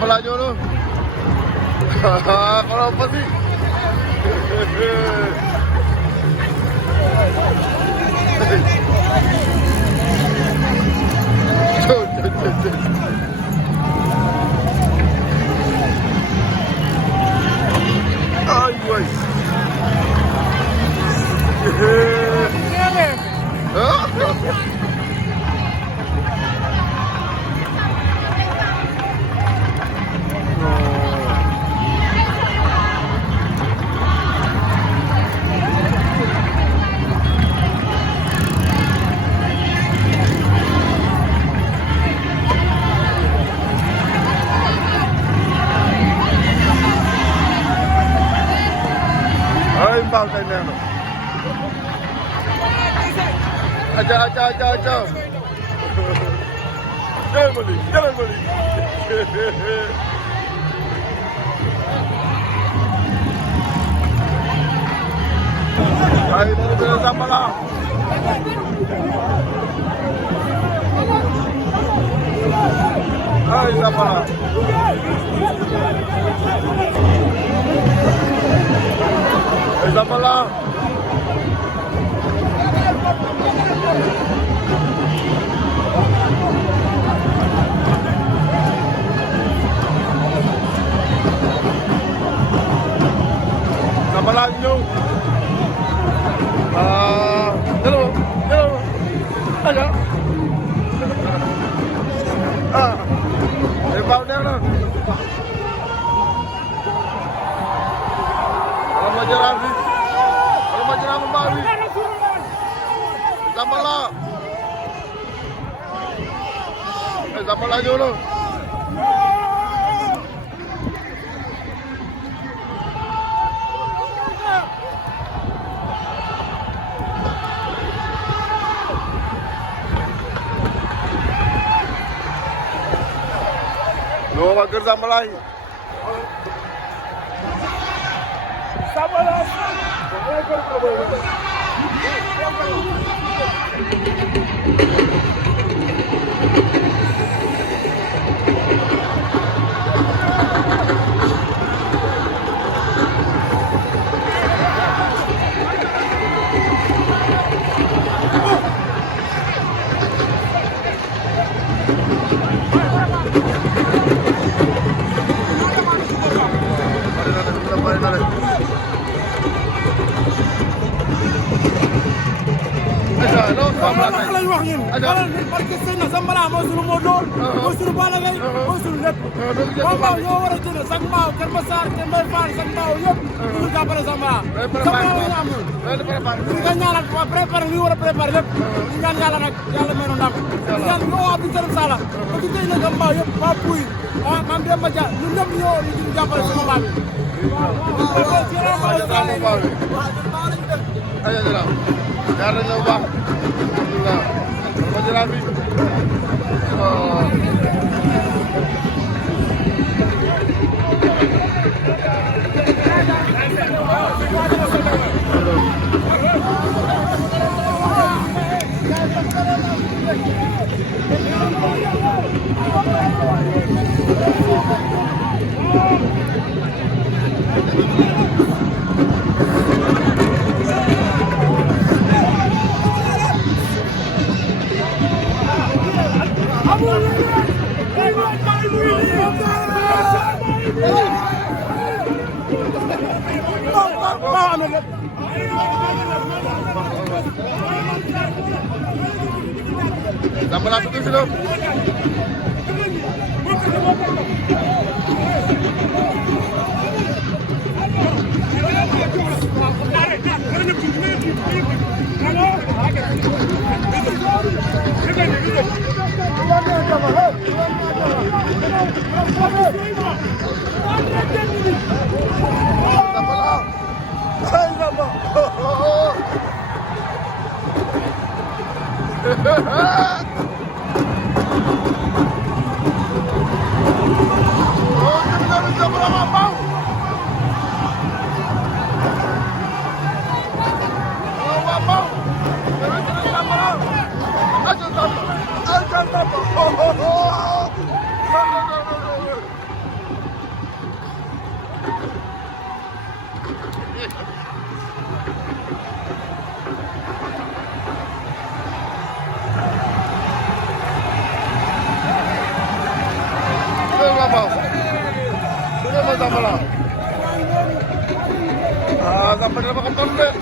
pala nyo, no? Kalau apa sih? Ay, guys. Ay, bakit na yan? Aja. Jangan beli. Ay, ini sudah sama lah. Ay, sama lah. Ay, sama lah. Sama lang nyo. Hello. Aja. Ibaw na yun. Alam mo dyan, Rafi. Sama lah. Sama lah nyo, no? Lo mager sama lah. Sama lah. Parce que Zambala moo suñu Modou Lo moo suñu Balla Gaye moo suñu lépp Zambala ñoo war a jël Zac Mbao Kër Massar Kër Mbaye Fall Zac Mbao yëpp ñu jàppale Zambala Zambala la ñu am ñu nga ñaanal waa préparé li war a préparé lépp ñu ñaan yàlla nag yàlla may nu ndam ñu ñaan ñoo waa bi Kër Sala ba ci tey na Zac Mbao yëpp waa Pouy Mame Demba Dia ñun ñëpp ñoo ñu jàppale si combat Zambala tuh sih. Zambala. Ah, Zambala dapat keton deh.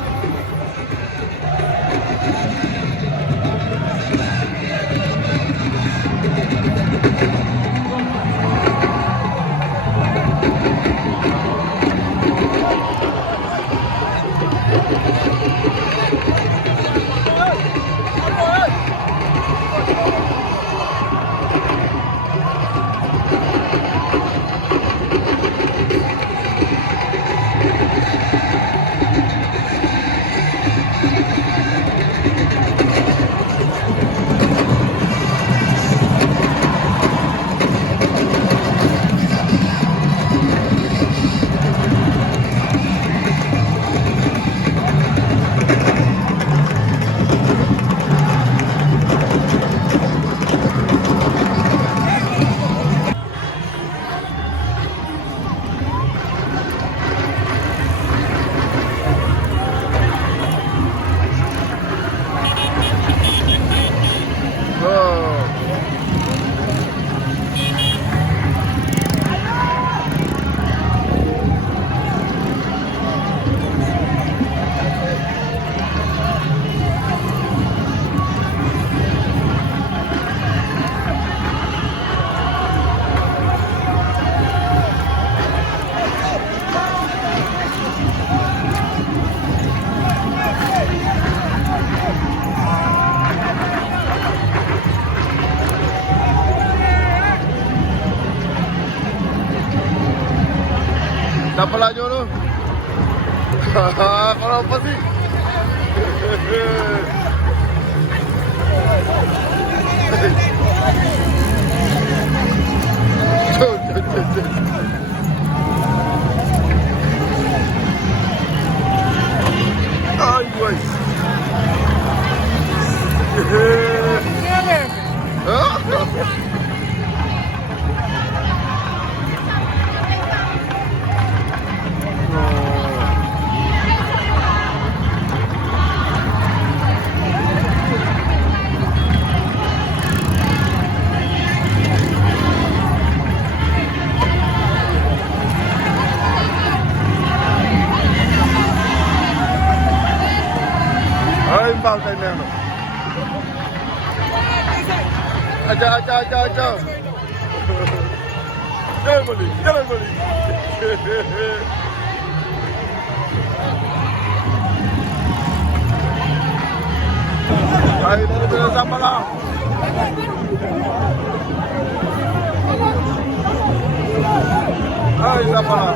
Zambala aja lu. Kalau apa sih? Ay, güey. Ay, bangkay na yan. Aja. Jangan beli. Ay, ini Zambala. Ay, Zambala.